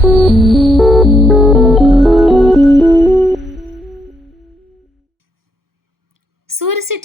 సూరిశెట్టి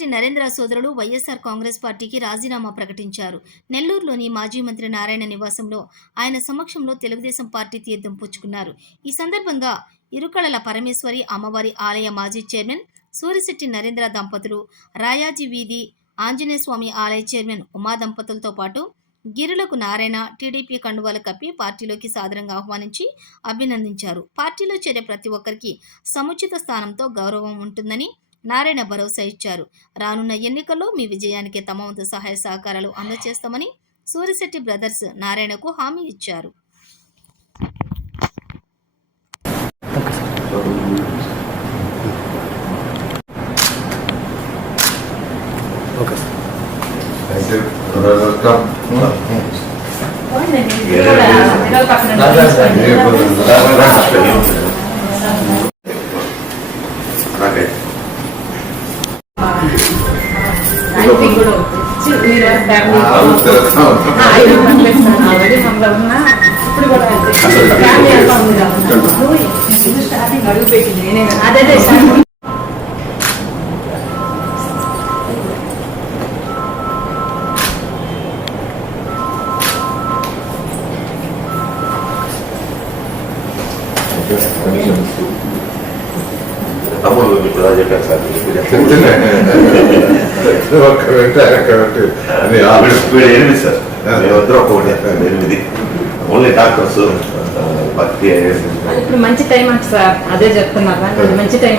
నరేంద్ర సోదరుడు వైఎస్ఆర్ కాంగ్రెస్ పార్టీకి రాజీనామా ప్రకటించారు. నెల్లూరులోని మాజీ మంత్రి నారాయణ నివాసంలో ఆయన సమక్షంలో తెలుగుదేశం పార్టీ తీర్థం పుచ్చుకున్నారు. ఈ సందర్భంగా ఇరుకళల పరమేశ్వరి అమ్మవారి ఆలయ మాజీ చైర్మన్ సూరిశెట్టి నరేంద్ర దంపతులు రాయాజీ వీధి ఆంజనేయ స్వామి ఆలయ చైర్మన్ ఉమా దంపతులతో పాటు గిరులకు నారాయణ టీడీపీ కండువాలు కప్పి పార్టీలోకి సాదరంగా ఆహ్వానించి అభినందించారు. పార్టీలో చేరే ప్రతి ఒక్కరికి సముచిత స్థానంతో గౌరవం ఉంటుందని నారాయణ భరోసా ఇచ్చారు. రానున్న ఎన్నికల్లో మీ విజయానికి తమ వంతు సహాయ సహకారాలు అందజేస్తామని సూరిశెట్టి బ్రదర్స్ నారాయణకు హామీ ఇచ్చారు. Thank you. Welcome. అలాగే అదే తమ్ముడు ఇప్పుడు అలా చెప్పారు సార్ వీడు ఎనిమిది సార్. మేమిద్దరం ఒకటి ఎనిమిది ఓన్లీ డాక్టర్స్ భక్తి ఇప్పుడు మంచి టైం అంట సార్ అదే చెప్తున్నారా మంచి టైం.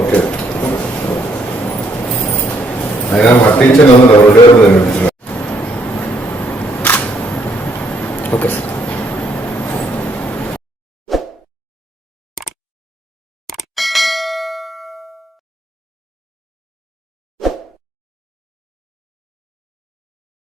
ఓకే. అయినా మా టీచర్ అందరూ రెండు వేలు ఓకే సార్